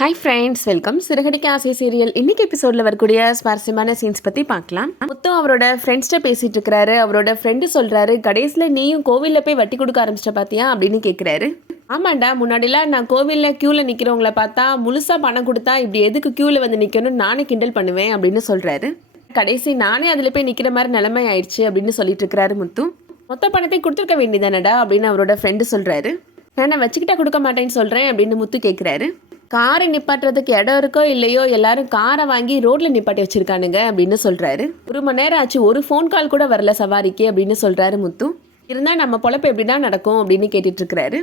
Hi friends, welcome. சிறுகடிக்க ஆசை serial இன்னைக்கு எபிசோடில் வரக்கூடிய சுவாரஸ்யமான சீன்ஸ் பற்றி பார்க்கலாம். மொத்தம் அவரோட ஃப்ரெண்ட்ஸ்கிட்ட பேசிகிட்டு இருக்கிறாரு. அவரோட ஃப்ரெண்டு சொல்கிறாரு, கடைசியில் நீயும் கோவிலில் போய் வட்டி கொடுக்க ஆரம்பிச்சிட்ட பார்த்தியா அப்படின்னு கேட்குறாரு. ஆமாண்டா, முன்னாடிலாம் நான் கோவிலில் க்யூவில் நிற்கிறவங்கள பார்த்தா முழுசாக பணம் கொடுத்தா இப்படி எதுக்கு க்யூவில் வந்து நிற்கணும்னு நானே கிண்டல் பண்ணுவேன் அப்படின்னு சொல்கிறாரு. கடைசி நானே அதில் போய் நிற்கிற மாதிரி நிலைமை ஆயிடுச்சு அப்படின்னு சொல்லிட்டு இருக்கிறாரு முத்து. மொத்த பணத்தை கொடுத்துருக்க வேண்டியதானடா அப்படின்னு அவரோட ஃப்ரெண்டு சொல்கிறாரு. நான் வச்சுக்கிட்டா கொடுக்க மாட்டேன்னு சொல்கிறேன் அப்படின்னு முத்து கேட்குறாரு. காரை நிப்பாட்டுறதுக்கு இடம் இருக்கோ இல்லையோ எல்லாரும் காரை வாங்கி ரோட்டில் நிப்பாட்டி வச்சுருக்கானுங்க அப்படின்னு சொல்கிறாரு. 1 மணி நேரம் ஆச்சு, ஒரு ஃபோன் கால் கூட வரல சவாரிக்கு அப்படின்னு சொல்கிறாரு முத்து. இருந்தால் நம்ம பொழப்பு எப்படி தான் நடக்கும் அப்படின்னு கேட்டுட்ருக்கிறாரு.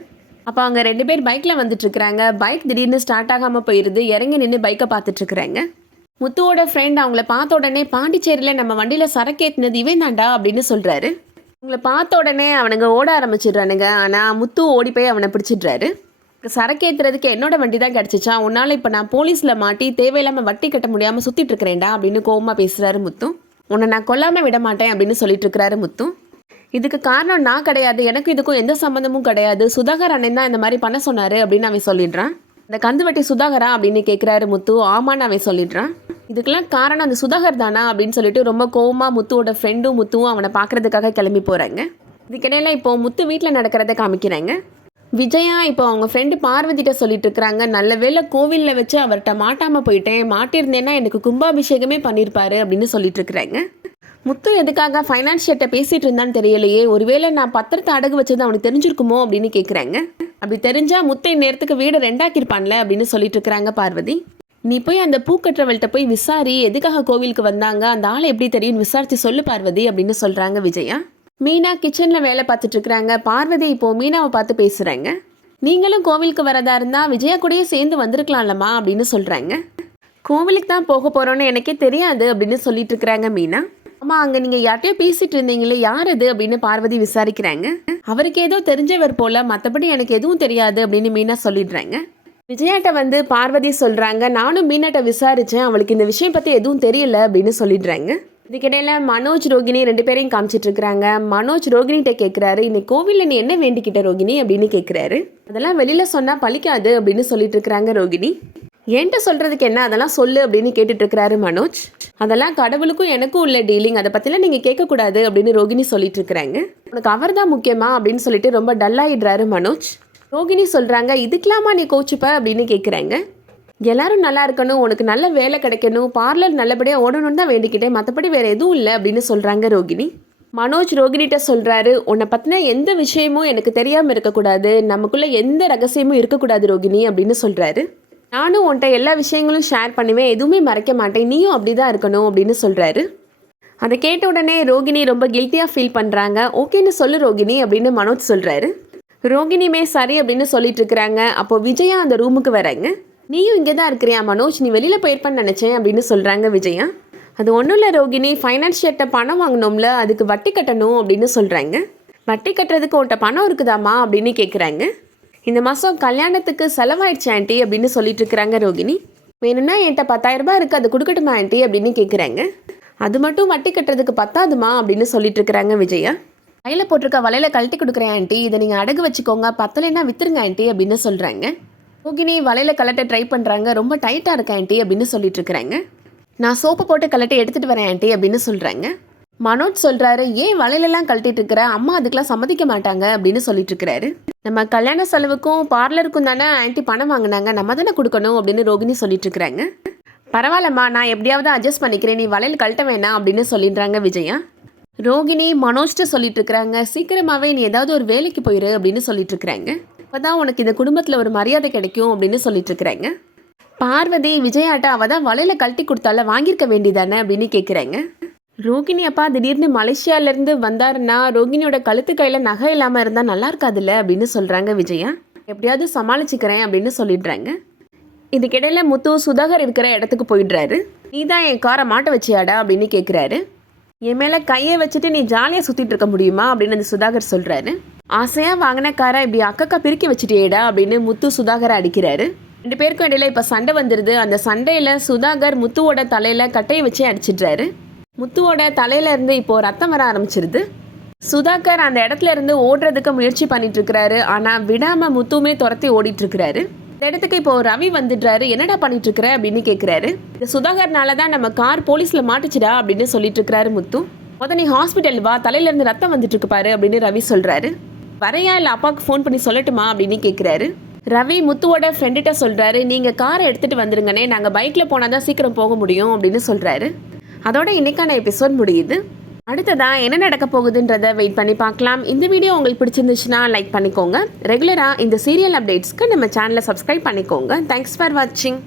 அப்போ அவங்க 2 பேர் பைக்கில் வந்துட்டுருக்குறாங்க. பைக் திடீர்னு ஸ்டார்ட் ஆகாமல் போயிடுது. இறங்கி நின்று பைக்கை பார்த்துட்ருக்குறாங்க. முத்துவோட ஃப்ரெண்ட் அவங்கள பார்த்த உடனே, பாண்டிச்சேரியில் நம்ம வண்டியில் சரக்கேற்றினது இவன் தாண்டா அப்படின்னு சொல்கிறாரு. அவங்கள பார்த்த உடனே அவனுங்க ஓட ஆரம்பிச்சிடுறானுங்க. ஆனால் முத்து ஓடி போய் அவனை பிடிச்சிடுறாரு. சரக்கேற்றுறதுக்கு என்னோட வண்டி தான் கிடச்சிச்சா, உன்னால் இப்போ நான் போலீஸில் மாட்டி தேவையில்லாமல் வட்டி கட்ட முடியாமல் சுற்றிட்டு இருக்கிறேன்டா அப்படின்னு கோவமாக பேசுகிறாரு முத்து. உன்னை நான் கொல்லாமல் விட மாட்டேன் அப்படின்னு சொல்லிட்டு இருக்கிறாரு முத்து. இதுக்கு காரணம் நான் கிடையாது, எனக்கு இதுக்கும் எந்த சம்மந்தமும் கிடையாது, சுதாகர் அண்ணன் தான் இந்த மாதிரி பண்ண சொன்னார் அப்படின்னு அவன் சொல்லிடுறான். இந்த கந்து வட்டி சுதாகரா அப்படின்னு கேட்குறாரு முத்து. ஆமான்னு அவன் சொல்லிடுறான். இதுக்கெல்லாம் காரணம் அந்த சுதாகர் தானா அப்படின்னு சொல்லிட்டு ரொம்ப கோவமாக முத்துவோட ஃப்ரெண்டும் முத்துவும் அவனை பார்க்குறதுக்காக கிளம்பி போகிறாங்க. இதுக்கிடையில் இப்போது முத்து வீட்டில் நடக்கிறத காமிக்கிறாங்க. விஜயா இப்போ அவங்க ஃப்ரெண்டு பார்வதிட்ட சொல்லிட்டு இருக்கிறாங்க, நல்ல வேளை கோவிலில் வச்சு அவர்கிட்ட மாட்டாமல் போயிட்டேன், மாட்டியிருந்தேன்னா எனக்கு கும்பாபிஷேகமே பண்ணியிருப்பாரு அப்படின்னு சொல்லிட்டு இருக்கிறாங்க. முத்து எதுக்காக ஃபைனான்ஷியர்கிட்ட பேசிகிட்டு இருந்தான்னு தெரியலையே, ஒருவேளை நான் பத்திரத்தை அடகு வச்சது அவனுக்கு தெரிஞ்சிருக்குமோ அப்படின்னு கேட்குறாங்க. அப்படி தெரிஞ்சால் முத்தை நேரத்துக்கு வீடு ரெண்டாக்கியிருப்பான்ல அப்படின்னு சொல்லிட்டு இருக்கிறாங்க பார்வதி. நீ போய் அந்த பூக்கட்டுறவள்கிட்ட போய் விசாரி, எதுக்காக கோவிலுக்கு வந்தாங்க, அந்த ஆளை எப்படி தெரியும்னு விசாரித்து சொல்லு பார்வதி அப்படின்னு சொல்கிறாங்க விஜயா. மீனா கிச்சனில் வேலை பார்த்துட்ருக்குறாங்க. பார்வதி இப்போது மீனாவை பார்த்து பேசுகிறாங்க. நீங்களும் கோவிலுக்கு வரதா இருந்தால் விஜயா கூடயே சேர்ந்து வந்திருக்கலாம்லம்மா அப்படின்னு சொல்கிறாங்க. கோவிலுக்கு தான் போக போகிறோன்னு எனக்கே தெரியாது அப்படின்னு சொல்லிட்டு இருக்கிறாங்க மீனா. ஆமாம், அங்கே நீங்கள் யார்கிட்டயோ பேசிகிட்டு இருந்தீங்களே, யார் அது அப்படின்னு பார்வதி விசாரிக்கிறாங்க. அவருக்கு ஏதோ தெரிஞ்சவர் போல், மற்றபடி எனக்கு எதுவும் தெரியாது அப்படின்னு மீனா சொல்லிடுறாங்க. விஜயாட்ட வந்து பார்வதி சொல்கிறாங்க, நானும் மீனாட்ட விசாரித்தேன், அவளுக்கு இந்த விஷயம் பற்றி எதுவும் தெரியல அப்படின்னு சொல்லிடுறாங்க. இதுக்கிடையில் மனோஜ் ரோகிணி 2 பேரையும் காமிச்சிட்டு இருக்கிறாங்க. மனோஜ் ரோகிணிகிட்ட கேட்குறாரு, இன்னைக்கு கோவிலில் நீ என்ன வேண்டிக்கிட்ட ரோகிணி அப்படின்னு கேட்குறாரு. அதெல்லாம் வெளியில் சொன்னால் பழிக்காது அப்படின்னு சொல்லிட்டு இருக்கிறாங்க ரோகிணி. என்கிட்ட சொல்கிறதுக்கு என்ன, அதெல்லாம் சொல்லு அப்படின்னு கேட்டுட்ருக்கிறாரு மனோஜ். அதெல்லாம் கடவுளுக்கும் எனக்கும் உள்ள டீலிங், அதை பற்றிலாம் நீங்கள் கேட்கக்கூடாது அப்படின்னு ரோகிணி சொல்லிட்டு இருக்கிறாங்க. உனக்கு அவர் தான் முக்கியமா அப்படின்னு சொல்லிட்டு ரொம்ப டல்லாகிடுறாரு மனோஜ். ரோகிணி சொல்கிறாங்க, இதுக்கெல்லாமா நீ கோச்சுப்ப அப்படின்னு கேட்குறாங்க. எல்லாரும் நல்லா இருக்கணும், உனக்கு நல்ல வேலை கிடைக்கணும், பார்லர் நல்லபடியாக ஓடணும்னு தான் வேண்டிக்கிட்டேன், மற்றபடி வேறு எதுவும் இல்லை அப்படின்னு சொல்கிறாங்க ரோகிணி. மனோஜ் ரோகிணிகிட்ட சொல்கிறாரு, உன்னை பற்றின எந்த விஷயமும் எனக்கு தெரியாமல் இருக்கக்கூடாது, நமக்குள்ளே எந்த ரகசியமும் இருக்கக்கூடாது ரோகிணி அப்படின்னு சொல்கிறாரு. நானும் உன்கிட்ட எல்லா விஷயங்களும் ஷேர் பண்ணுவேன், எதுவுமே மறைக்க மாட்டேன், நீயும் அப்படி தான் இருக்கணும் அப்படின்னு சொல்கிறாரு. அதை கேட்ட உடனே ரோகிணி ரொம்ப கில்ட்டியாக ஃபீல் பண்ணுறாங்க. ஓகேன்னு சொல்லு ரோகிணி அப்படின்னு மனோஜ் சொல்கிறாரு. ரோகிணியுமே சரி அப்படின்னு சொல்லிட்டு இருக்கிறாங்க. அப்போது விஜயா அந்த ரூமுக்கு வராங்க. நீயும் இங்கே தான் இருக்கிறியா மனோஜ், நீ வெளியில் போயிருப்பான்னு நினச்சேன் அப்படின்னு சொல்கிறாங்க விஜயா. அது ஒன்றும் இல்லை ரோகிணி, ஃபைனான்ஷியர்கிட்ட பணம் வாங்கினோம்ல, அதுக்கு வட்டி கட்டணும் அப்படின்னு சொல்கிறாங்க. வட்டி கட்டுறதுக்கு உன்ட்ட பணம் இருக்குதாம்மா அப்படின்னு கேட்குறாங்க. இந்த மாதம் கல்யாணத்துக்கு செலவாயிடுச்சு ஆண்டி அப்படின்னு சொல்லிட்டு இருக்கிறாங்க ரோகிணி. வேணும்னா என்கிட்ட 10,000 ரூபாய் இருக்குது, அது கொடுக்கட்டுமா ஆண்டி அப்படின்னு கேட்குறாங்க. அது மட்டும் வட்டி கட்டுறதுக்கு பத்தாதுமா அப்படின்னு சொல்லிட்டு இருக்கிறாங்க விஜயா. கையில் போட்டிருக்க வலையில் கழட்டி கொடுக்குறேன் ஆண்டி, இதை நீங்கள் அடகு வச்சுக்கோங்க, பத்தலைன்னா விற்றுருங்க ஆண்டி அப்படின்னு சொல்கிறாங்க. ரோகிணி வலையில் கலட்ட ட்ரை பண்ணுறாங்க. ரொம்ப டைட்டாக இருக்கா ஆண்டி அப்படின்னு சொல்லிட்டு இருக்கிறாங்க. நான் சோப்பு போட்டு கலட்டி எடுத்துகிட்டு வரேன் ஆண்டி அப்படின்னு சொல்கிறாங்க. மனோஜ் சொல்கிறாரு, ஏன் வலையிலலாம் கழட்டிட்டு இருக்கிற, அம்மா அதுக்கெலாம் சம்மதிக்க மாட்டாங்க அப்படின்னு சொல்லிட்டு இருக்கிறாரு. நம்ம கல்யாண செலவுக்கும் பார்லருக்கும் தானே ஆண்டி பணம் வாங்கினாங்க, நம்ம தானே கொடுக்கணும் அப்படின்னு ரோகிணி சொல்லிட்டு இருக்கிறாங்க. பரவாயில்லம்மா, நான் எப்படியாவது அட்ஜஸ்ட் பண்ணிக்கிறேன், நீ வலையில் கழட்ட வேணாம் அப்படின்னு சொல்லிடுறாங்க விஜயா. ரோகிணி மனோஜ்கிட்ட சொல்லிட்டு இருக்கிறாங்க, சீக்கிரமாகவே நீ ஏதாவது ஒரு வேலைக்கு போயிரு அப்படின்னு சொல்லிட்டு இருக்கிறாங்க. அப்போ தான் உனக்கு இந்த குடும்பத்தில் ஒரு மரியாதை கிடைக்கும் அப்படின்னு சொல்லிட்டு இருக்கிறாங்க. பார்வதி விஜயாட்ட அவள் தான் வலையில் கழட்டி கொடுத்தால வாங்கியிருக்க வேண்டியதானே அப்படின்னு கேட்குறாங்க. ரோகிணி அப்பா திடீர்னு மலேசியாவிலேருந்து வந்தாருன்னா ரோகிணியோட கழுத்து கையில் நகை இல்லாமல் இருந்தால் நல்லா இருக்காதுல்ல அப்படின்னு சொல்கிறாங்க விஜயா. எப்படியாவது சமாளிச்சுக்கிறேன் அப்படின்னு சொல்லிடுறாங்க. இதுக்கிடையில் முத்து சுதாகர் இருக்கிற இடத்துக்கு போயிடுறாரு. நீ தான் என் காரை மாட்ட வச்சியாடா அப்படின்னு கேட்குறாரு. என் மேலே கையை வச்சுட்டு நீ ஜாலியாக சுற்றிட்டு இருக்க முடியுமா அப்படின்னு அந்த சுதாகர் சொல்கிறாரு. ஆசையாக வாங்கின காரை இப்படி அக்கக்கா பிரிக்கி வச்சுட்டேடா அப்படின்னு முத்து சுதாகரை அடிக்கிறாரு. 2 பேருக்கும் இடையில இப்போ சண்டை வந்துடுது. அந்த சண்டையில் சுதாகர் முத்துவோட தலையில் கட்டையை வச்சு அடிச்சிடுறாரு. முத்துவோட தலையிலேருந்து இப்போது ரத்தம் வர ஆரம்பிச்சிருது. சுதாகர் அந்த இடத்துல இருந்து ஓடுறதுக்கு முயற்சி பண்ணிட்டு இருக்கிறாரு. ஆனால் விடாமல் முத்துவுமே துரத்தி ஓடிட்டு இருக்கிறாரு. இந்த இடத்துக்கு இப்போ ரவி வந்துடுறாரு. என்னடா பண்ணிட்டு இருக்கிற அப்படின்னு கேட்குறாரு. இந்த சுதாகர்னால தான் நம்ம கார் போலீஸில் மாட்டுச்சுடா அப்படின்னு சொல்லிட்டு இருக்கிறாரு முத்து. நீ ஹாஸ்பிட்டல் வா, தலையிலேருந்து ரத்தம் வந்துட்டு இருக்கு பாரு அப்படின்னு ரவி சொல்கிறாரு. வரையா இல்லை அப்பாவுக்கு ஃபோன் பண்ணி சொல்லட்டுமா அப்படின்னு கேட்குறாரு. ரவி முத்துவோட ஃப்ரெண்டுகிட்ட சொல்கிறாரு, நீங்கள் காரை எடுத்துகிட்டு வந்துருங்கண்ணே, நாங்கள் பைக்கில் போனால் தான் சீக்கிரம் போக முடியும் அப்படின்னு சொல்கிறாரு. அதோட இன்னைக்கான எபிசோட் முடியுது. அடுத்ததான் என்ன நடக்க போகுதுன்றதை வெயிட் பண்ணி பார்க்கலாம். இந்த வீடியோ உங்களுக்கு பிடிச்சிருந்துச்சுன்னா லைக் பண்ணிக்கோங்க. ரெகுலராக இந்த சீரியல் அப்டேட்ஸ்க்கு நம்ம சேனலை சப்ஸ்கிரைப் பண்ணிக்கோங்க. தேங்க்ஸ் ஃபார் வாட்சிங்.